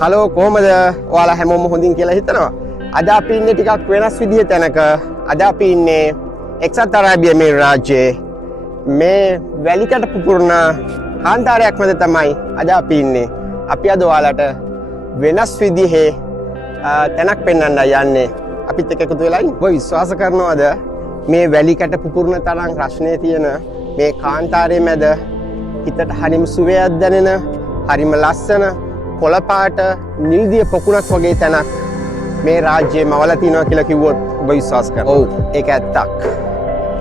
Hello කොහමද? ඔයාලා හැමෝම හොඳින් කියලා හිතනවා. අද අපි ඉන්නේ ටිකක් වෙනස් විදිහේ තැනක. අද අපි ඉන්නේ එක්සත් අරාබිය රාජ්‍යයේ මේ වැලිකට පුපුරන කාන්තාරයක් මැද තමයි අද අපි ඉන්නේ. අපි අද ඔයාලට වෙනස් විදිහේ තැනක් පෙන්වන්න යන්නේ. අපිත් එක්ක එකතු වෙලා ඉන්න. ඔය විශ්වාස කරනවද මේ වැලිකට පුපුරන තරම් රස්නේ තියෙන මේ කාන්තාරයේ මැද හිතට හරිම සුවයක් දැනෙන, හරිම ලස්සන කොළපාට නිල්දිය පොකුණක් වගේ තැනක් මේ රාජ්‍යයේ මවලා තියෙනවා කියලා කිව්වොත් ඔබ විශ්වාස කරනවා. ඔව් ඒක ඇත්තක්.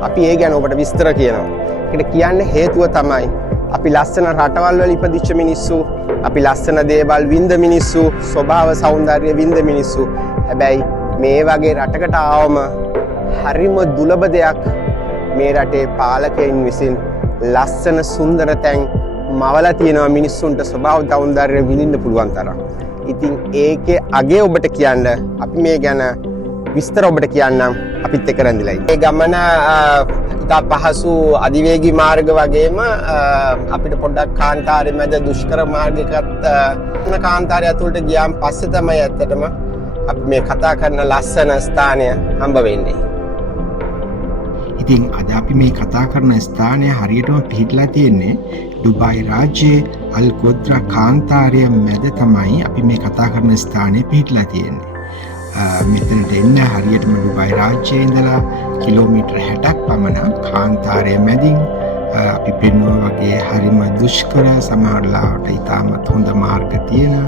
අපි ඒ ගැන ඔබට විස්තර කියනවා. ඒකට කියන්නේ හේතුව තමයි අපි ලස්සන රටවල් වල ඉපදිච්ච මිනිස්සු, අපි ලස්සන දේවල් විඳ මිනිස්සු, ස්වභාව සෞන්දර්ය විඳ මිනිස්සු. හැබැයි මේ වගේ රටකට ආවම හරිම දුලබ දෙයක් මේ රටේ පාලකයන් විසින් ලස්සන සුන්දර තැන් මවලා තියෙනවා මිනිස්සුන්ට ස්වභාව සෞන්දර්ය විඳින්න පුළුවන් තරම්. ඉතින් ඒකේ අගේ ඔබට කියන්න අපි මේ ගැන විස්තර ඔබට කියන්නම් අපිත් එක්ක රැඳිලා ඉන්න. මේ ගමන ඉතා පහසු අධිවේගී මාර්ග වගේම අපිට පොඩ්ඩක් කාන්තාරයේ මැද දුෂ්කර මාර්ගයකට කාන්තාරය ඇතුළට ගියාන් පස්සේ තමයි ඇත්තටම අපි මේ කතා කරන ලස්සන ස්ථානය හම්බ වෙන්නේ. ඉතින් අද අපි මේ කතා කරන ස්ථානය හරියටම පිහිටලා තියෙන්නේ ඩුබායි රාජ්‍යයේ අල් කොද්රා කාන්තාරය මැද තමයි අපි මේ කතා කරන ස්ථානය පිහිටලා තියෙන්නේ. මෙතනට එන්න හරියටම ඩුබායි රාජ්‍යයේ ඉඳලා කිලෝමීටර් 60ක් පමණ කාන්තාරය මැදින් අපි පෙන්වුවා වගේ හරිම දුෂ්කර සමහරලාට ඉතාමත් හොඳ මාර්ග තියෙන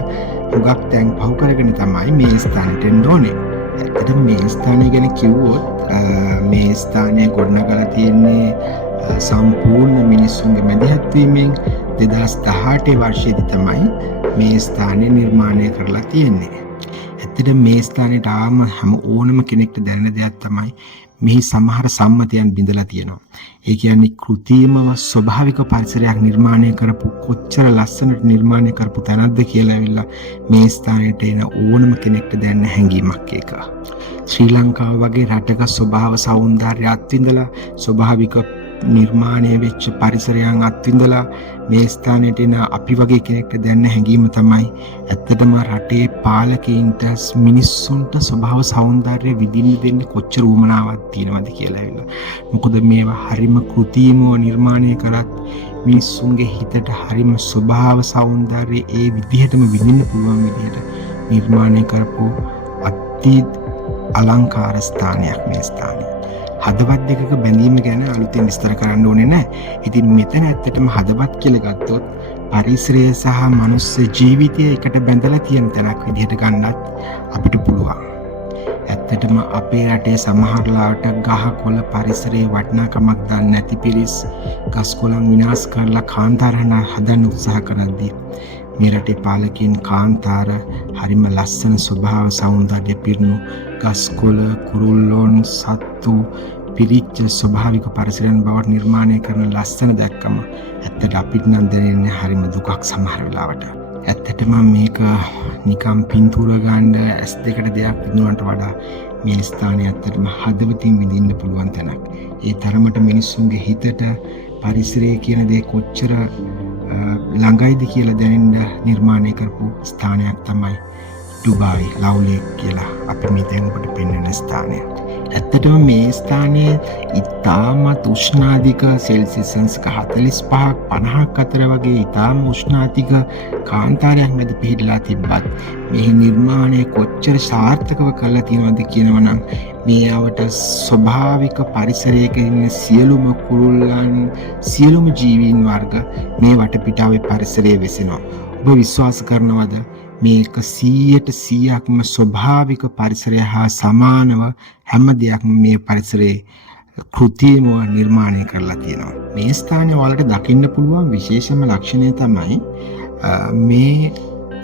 හුඟක් තැන් පහු කරගෙන තමයි මේ ස්ථානයට එන්න ඕනේ. ඇත්තටම මේ ස්ථානය ගැන කිව්වොත් මේ ස්ථානය ගොඩනගලා තියෙන්නේ සම්පූර්ණ මිනිස්සුන්ගේ මැදිහත්වීමෙන් 2018 වර්ෂයේදී තමයි මේ ස්ථානය නිර්මාණය කරලා තියෙන්නේ. ඇත්තට මේ ස්ථානයට ආවම හැම ඕනම කෙනෙක්ට දැනෙන දෙයක් තමයි මෙහි සමහර සම්මතයන් බිඳලා තියෙනවා. ඒ කියන්නේ කෘත්‍රිමව ස්වභාවික පරිසරයක් නිර්මාණය කරපු කොච්චර ලස්සනට නිර්මාණය කරපු තැනක්ද කියලා ඇවිල්ලා මේ ස්ථානයට එන ඕනම කෙනෙක්ට දැනෙන හැඟීමක් ඒක. ශ්‍රී ලංකාව වගේ රටක ස්වභාව සෞන්දර්යය අත්විඳලා ස්වභාවික නිර්මාණය වෙච්ච පරිසරයන් අත්විඳලා මේ ස්ථානයට එන අපි වගේ කෙනෙක්ට දැනෙන හැඟීම තමයි ඇත්තටම රටේ පාලකයින්ට මිනිස්සුන්ට ස්වභාව සෞන්දර්යය විඳින්න දෙන්න කොච්චර උවමනාවක් තියෙනවද කියලා ඇවිල්ලා. මොකද මේවා හරිම කෘත්‍රිමව නිර්මාණය කරත් මිනිස්සුන්ගේ හිතට හරිම ස්වභාව සෞන්දර්යය ඒ විදිහටම විඳින්න පුළුවන් විදිහට නිර්මාණය කරපු අති අලංකාර ස්ථානයක් මේ ස්ථානය. හදවත් දෙකක බැඳීම ගැන අලුතෙන් විස්තර කරන්න ඕනේ නැහැ. ඉතින් මෙතන ඇත්තටම හදවත් කියලා ගත්තොත් පරිසරය සහ මනුස්ස ජීවිතය එකට බැඳලා තියෙන තැනක් විදිහට ගන්නත් අපිට පුළුවන්. ඇත්තටම අපේ රටේ සමහරලාට ගහකොළ පරිසරයේ වටිනාකමක් දන්නේ නැති පිරිස් ගස්කොළන් විනාශ කරලා කාන්තාර හදන්න උත්සාහ කරද්දී මේ රටේ පාලකයන් කාන්තාර හරිම ලස්සන ස්වභාව සෞන්දර්ය පිරුණු ගස්කොළ කුරුල්ලොන් සත්තු පිරිච්ච ස්වභාවික පරිසරයන් බවට නිර්මාණය කරන ලස්සන දැක්කම ඇත්තට අපිට නම් දැනෙන්නේ හරිම දුකක් සමහර වෙලාවට. ඇත්තටම මේක නිකම් පින්තූර ගන්න S2 දෙයක් විඳිනවට වඩා මේ ස්ථානය ඇත්තටම හදවතින් විඳින්න පුළුවන් තැනක්. ඒ තරමට මිනිස්සුන්ගේ හිතට පරිසරය කියන දේ කොච්චර ළඟයිද කියලා දැනෙන්න නිර්මාණය කරපු ස්ථානයක් තමයි ඩුබායි ලව් ලේක් කියලා අපි මේ දැන් ඔබට පෙන්වන ස්ථානය. ඇත්තටම මේ ස්ථානයේ ඉතාමත් උෂ්ණාධික සෙල්සියස් අංශක 45ක් 50ක් අතර වගේ ඉතාම උෂ්ණාධික කාන්තාරයක් මැද පිහිටලා තිබ්බත් මේ නිර්මාණය කොච්චර සාර්ථකව කරලා තියෙනවද කියනවනම් මේ අවට ස්වභාවික පරිසරයක ඉන්න සියලුම කුරුල්ලන් සියලුම ජීවීන් වර්ග මේ වටපිටාවේ පරිසරයේ වෙසෙනවා. ඔබ විශ්වාස කරනවද මේක 100%ක්ම ස්වභාවික පරිසරය හා සමානව හැම දෙයක්ම මේ පරිසරයේ කෘත්‍රිමව නිර්මාණය කරලා තියෙනවා. මේ ස්ථානයේ වලට දකින්න පුළුවන් විශේෂම ලක්ෂණය තමයි මේ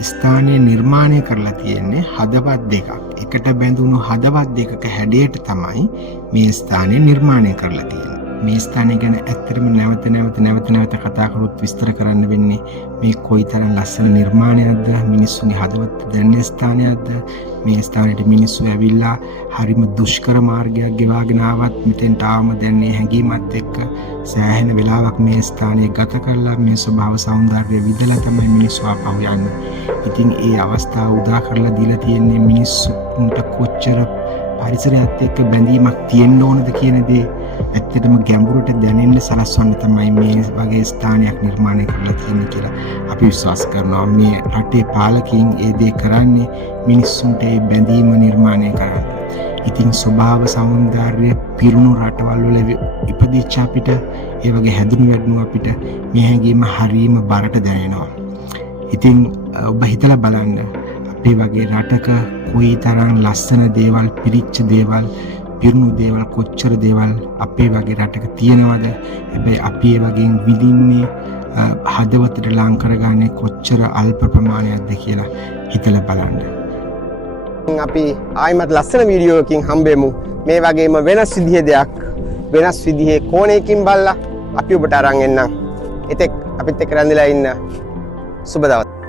ස්ථානයේ නිර්මාණය කරලා තියෙන්නේ හදවත් දෙකක්. එකට බැඳුණු හදවත් දෙකක හැඩයට තමයි මේ ස්ථානය නිර්මාණය කරලා තියෙන්නේ. මේ ස්ථානය ගැන ඇත්තටම නැවත කතා කරොත් විස්තර කරන්න වෙන්නේ මේ කොයිතරම් ලස්සන නිර්මාණයක්ද, මිනිස්සුන්ගේ හදවත දැනෙන ස්ථානයක්ද. මේ ස්ථානයට මිනිස්සු ඇවිල්ලා හරිම දුෂ්කර මාර්ගයක් ගෙවාගෙන ආවත් මෙතෙන්ට ආවම දැන් මේ හැඟීමත් එක්ක සෑහෙන වෙලාවක් මේ ස්ථානය ගත කරලා මේ ස්වභාව සෞන්දර්යය විඳලා තමයි මිනිස්සු ආපහු යන්නේ. ඉතින් ඒ අවස්ථාව උදා කරලා දීලා තියෙන්නේ මිනිස්සුන්ට කොච්චර පරිසරයත් එක්ක බැඳීමක් තියෙන්න ඕනද කියන දේ ඇත්තටම ගැඹුරට දැනෙන්න සලස්වන්න තමයි මේ වගේ ස්ථානයක් නිර්මාණය කරලා තියෙන්නේ කියලා අපි විශ්වාස කරනවා. මේ රටේ පාලකයන් ඒ දේ කරන්නේ මිනිස්සුන්ට ඒ බැඳීම නිර්මාණය කරන්න. ඉතින් ස්වභාව සෞන්දර්ය පිරුණු රටවල් වල ඉපදිච්ච අපිට, ඒ වගේ හැදුණු වැඩුණු අපිට මේ හැඟීම හරීම බරට දැනෙනවා. ඉතින් ඔබ හිතලා බලන්න අපේ වගේ රටක කොයි තරම් ලස්සන දේවල්, පිරිච්ච දේවල්, පිරුණු දේවල්, කොච්චර දේවල් අපේ වගේ රටක තියෙනවද? හැබැයි අපි ඒ වගේ විඳින්නේ හදවතට ලං කරගන්නේ කොච්චර අල්ප ප්‍රමාණයක්ද කියලා හිතලා බලන්න. අපි ආයිමත් ලස්සන වීඩියෝකින් හම්බෙමු. මේ වගේම වෙනස් විදිහේ දෙයක්, වෙනස් විදිහේ කෝණයකින් බලලා අපි ඔබට අරන් එන්නම්. එතෙක් අපිත් එක්ක රැඳිලා ඉන්න. සුබ දවස්.